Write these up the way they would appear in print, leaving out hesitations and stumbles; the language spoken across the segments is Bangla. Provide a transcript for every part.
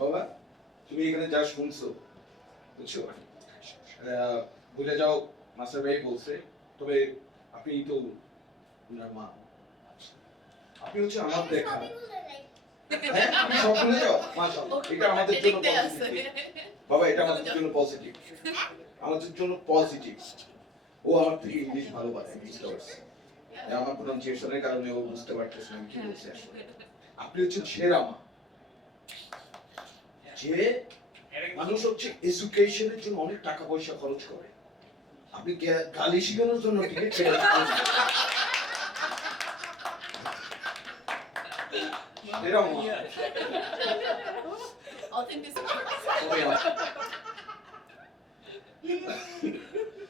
বাবা তুমি এখানে যা শুনছো বুঝছো ভুলে যাও মাস্টার ভাই বলছে, তবে আপনি তো উনার মা, আপনি হচ্ছে আমার দেখা। হ্যাঁ আপনি সব ভুলে যাও, মাশাআল্লাহ এটা আমাদের জন্য পজিটিভ। বাবা এটা আমাদের জন্য পজিটিভ, আমাদের জন্য পজিটিভ। ও আমার থেকে ইংলিশ ভালোবাসে, বুঝতে পারছি। আমার প্রনাউন্সিয়েশনের কারণে ও বুঝতে পারতেছে না আমি কি বলছি আসলে। আপনি হচ্ছেন সেরা মা। যে মানুষ হচ্ছে এডুকেশনের জন্য অনেক টাকা পয়সা খরচ করে, আপনি গালি শিখানোর জন্য টিকিট ছেড়ে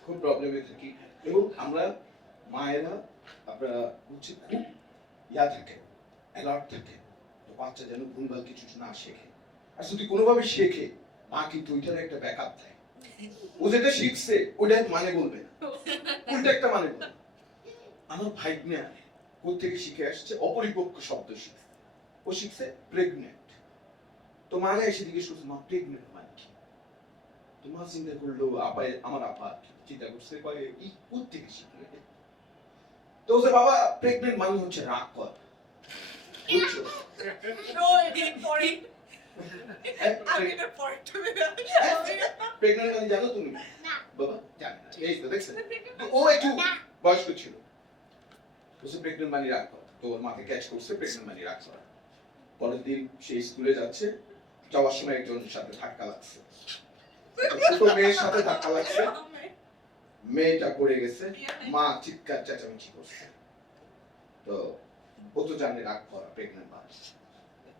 খুব প্রবলেমে থাকি এবং আমরা মায়েরা আপনারা হচ্ছে খুব ইয়া থাকে, অ্যালার্ট থাকে, তো বাচ্চা যেন ভুলভাল কিছু না শেখে। আর যদি কোনোভাবে শেখে মা কিন্তু ওইটার একটা ব্যাকআপ দেয়, ও যেটা শিখছে ওইটা মানে বলবে না, উল্টা একটা মানে বলবে। আমার ভাইগনা কোথেকে শিখে আসছে অপরিপক্ক শব্দ শিখছে, ও শিখছে প্রেগনেন্ট। তো মারা এসে জিজ্ঞেস করছে মা প্রেগনেন্ট মানে কি? তো মা চিন্তা করলো, আপায় আমার আপা চিন্তা করছে কয় ই কোথেকে শিখলে? তো যে বাবা প্রেগনেন্ট মানে হচ্ছে রাগ কর, বুঝছো? প্রেগনেন্ট মানে জানো তুমি? বাবা জানি না, এই তো দেখছেন ও একটু বয়স্ক ছিল, বুঝছে প্রেগনেন্ট মানে রাগ করা, তো ওর মাকে ক্যাচ করছে প্রেগনেন্ট মানে রাগ করা। পরের দিন সে স্কুলে যাচ্ছে, যাওয়ার সময় একজনের সাথে ধাক্কা লাগছে, ছোট মেয়ের সাথে ধাক্কা লাগছে, মেয়েটা পড়ে গেছে, মা চিৎকার চেঁচামেচি করছে। তো ও তো জানে রাগ করা প্রেগনেন্ট মানুষ,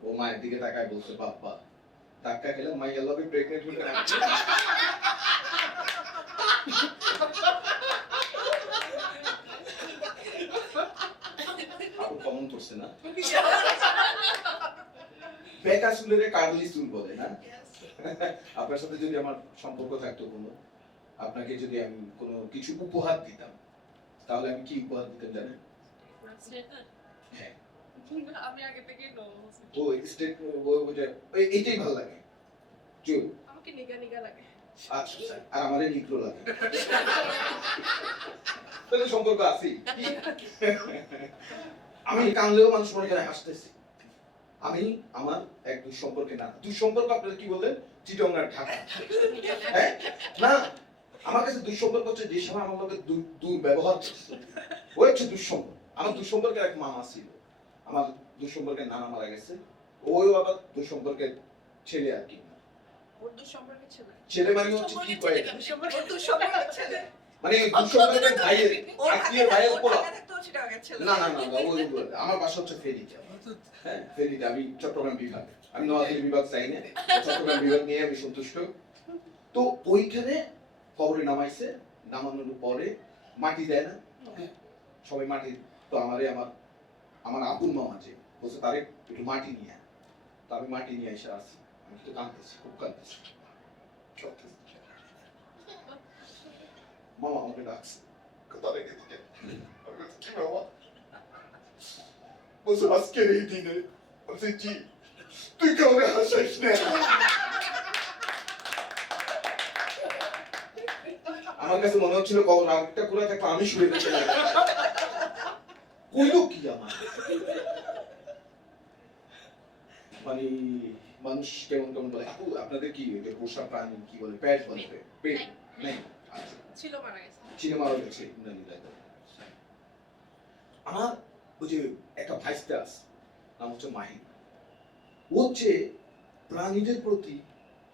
ও মায়ের দিকে তাকায় বলছে বাবা ধাক্কা খেলে মাইয়া লবে প্রেগনেন্ট হয়ে গেছে। আপু কমন করছে না? বেকা চুলের কাগজি চুল বলে না? আপনার সাথে যদি আমার সম্পর্ক থাকতো কোনো, আপনাকে যদি আমি কোনো কিছু উপহার দিতাম তাহলে আমি কি উপহার দিতাম জানেন? হ্যাঁ আমি আগে থেকেই নো ও স্টেট এইটাই ভালো লাগে চুল, আমাকে নিগা নিগা লাগে। আচ্ছা আর আমারে নিগ্রো লাগে, তাহলে সম্পর্ক আছে। আমি কানলেও মানুষ মনে করে হাসতেছি, আমি আমার এক দুঃসম্পর্কে না, দুঃসম্পর্ক আপনারা কি বললেন চিটংগার ঢাকা, হ্যাঁ না আমার কাছে দুঃসম্পর্ক হচ্ছে যে সময় আমার লোকের দুর্ব্যবহার করছে ওই হচ্ছে দুঃসম্পর্ক। আমার দুঃসম্পর্কের এক মামা ছিল, আমার দুঃসম্পর্কের নানা মারা গেছে, ওই আবার দুঃসম্পর্কের ছেলে আর কি ওর দুঃসম্পর্কের ছেলে, ছেলে মানে হচ্ছে কি কয় ওর দুঃসম্পর্কের ছেলে মানে দুঃসম্পর্কের ভাইয়ের আত্মীয় ভাইয়ের পোলা। না না না ওই আমার বাসা হচ্ছে ফেরিতে, হ্যাঁ ফেরিতে, আমি চট্টগ্রাম বিভাগ, আমি নোয়াখালী বিভাগ চাই না, চট্টগ্রাম বিভাগ নিয়ে আমি সন্তুষ্ট। তো ওইখানে কবরে নামাইছে, নামানোর পরে মাটি দেয় না সবাই মাটি, তো আমারে আমার আমার আপন মামা যে বলছে তারে একটু মাটি নিয়ে, তো আমি মাটি নিয়ে এসে আসি, আমি তো কাঁদতেছি, খুব কাঁদতেছি, মামা আমাকে ডাকছে কোথায় রেখে দিতে, কি বাবা বলছে আজকের এই দিনে, বলছে জি তুই কাউকে হাসাইস না। আমার কাছে মনে হচ্ছিল কখন আরেকটা করে থাকলে আমি শুয়ে দিতে কইলো কি আমার মানে মানুষ কেমন কেমন বলে আপু আপনাদের কি পোষা প্রাণী কি বলে পেট বলে পেট নেই? আচ্ছা ছিল মারা গেছে, ছিল মারা গেছে। আমার ওই যে একটা ভাইস্তা আছে নাম হচ্ছে মাহিন, ও হচ্ছে প্রাণীদের প্রতি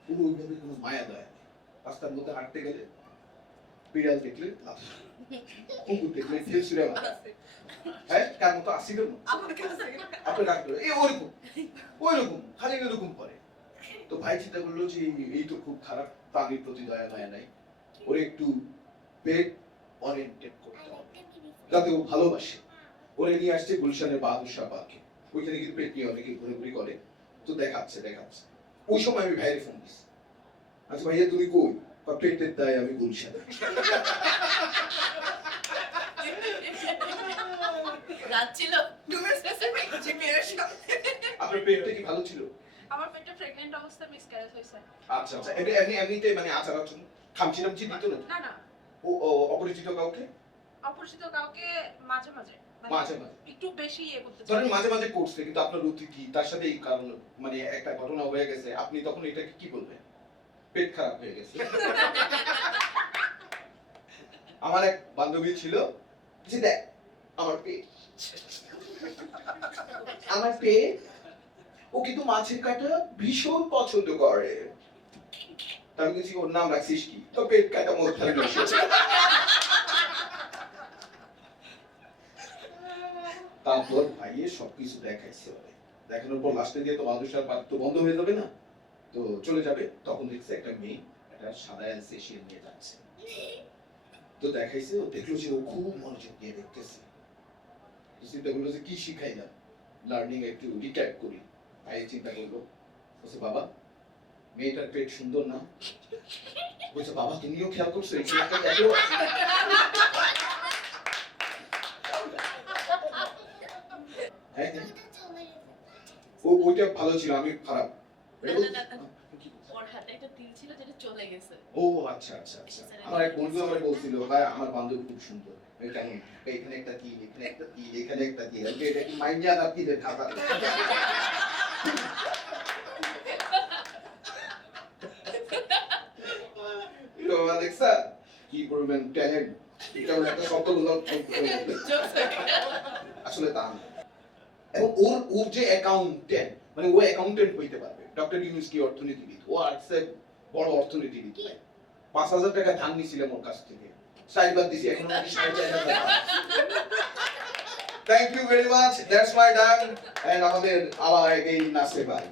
পুরো ওইভাবে কোনো মায়া দেয়, রাস্তার মধ্যে হাঁটতে গেলে বিড়াল দেখলে কুকুর দেখলে ফেল ছুড়ে মারে, হ্যাঁ কার মতো আসিবের মতো আপনি ডাক্তার এই ওইরকম খালি এরকম করে। তো ভাই চিন্তা করলো যে এই তো খুব খারাপ, প্রাণীর প্রতি দয়া মায়া নাই, ওরে একটু পেট ওরিয়েন্টেড করতে হবে যাতে ও ভালোবাসে। ওরে নিয়ে আসছে গুলশানের বাহাদুর শাহ পার্কে, ওইখানে কিন্তু পেট নিয়ে অনেকে ঘুরে করে, তো দেখাচ্ছে ওই সময় আমি ভাইয়ের ফোন দিচ্ছি, আচ্ছা ভাইয়া তুমি কই? পেটের দায় আমি গুলশান। রাত ছিল তুমি স্পেসিফিক জিপিএর সাথে আপনার পেটটা কি ভালো ছিল? আমার পেটে প্রেগন্যান্ট অবস্থায় মিসক্যারেজ হয়েছে। আচ্ছা আচ্ছা, এমনিতে মানে আচার আচরণ খামচি টামচি দিত না? না না, ও অপরিচিত কাউকে? অপরিচিত কাউকে মাঝে মাঝে মানে মাঝে মাঝে একটু বেশি ইয়ে করতে ধরেন মাঝে মাঝে করছে, কিন্তু আপনার অতিথি তার সাথে এই কারণ মানে একটা ঘটনা হয়ে গেছে, আপনি তখন এটাকে কি বলবেন? পেট খারাপ হয়ে গেছে। আমার এক বান্ধবী ছিল, যে দেখ আমার পেট, আমার পেট, ও কিন্তু মাছের কাটা ভীষণ পছন্দ করে। আমি কিছু ওর নাম রাখছিস কি? তো পেট কাটা মোদ্দার বেশি। তারপর ভাইয়ে সবকিছু দেখাইছে ওরে। দেখানোর পর লাস্টে দিয়ে তো বাদুশার পাত তো বন্ধ হয়ে যাবে না, তো চলে যাবে। তখন দেখছে একটা মেয়ে একটা সাদা অ্যালসেশিয়ান নিয়ে যাচ্ছে, তো দেখাইছে, ও দেখলো যে ও খুব মনোযোগ দিয়ে দেখতেছে। তো চিন্তা করলো যে কি শিখাইলাম, লার্নিং একটু রিক্যাপ করি। ভাই চিন্তা করলো, বলছে বাবা মেয়েটার পেট সুন্দর না? বলছে বাবা তুমিও খেয়াল করছো এই ছেলেটা এত হ্যাঁ, হ্যাঁ। ওইটা ভালো ছিল, আমি খারাপ। ওর হাতে একটা তিল ছিল যেটা চলে গেছে। ও আচ্ছা আচ্ছা আচ্ছা, আমার এক বন্ধু আমার বলছিল ভাই আমার বান্ধবী খুব সুন্দর, কেমন এখানে একটা তিল, এখানে একটা তিল, এখানে একটা তিল, এটা কি মাইন্ডিয়া না তিলের খাতা? দেখছা কি পরিমাণ ট্যালেন্ট, এটা হলো একটা শব্দ বললাম আসলে তা না। এবং ওর যে অ্যাকাউন্টেন্ট, মানে ও অ্যাকাউন্টেন্ট হইতে পারবে। ডক্টর ইউনুস কি অর্থনীতিবিদ, ও আর্টসে বড় অর্থনীতিবিদ। 5,000 টাকা ধার নিছিলাম ওর কাছ থেকে, সাইবার দিছি, এখন নাকি 4,500 টাকা। Thank you very much, that's my done. And আমাদের আবার এগেইন নাসে ভাই।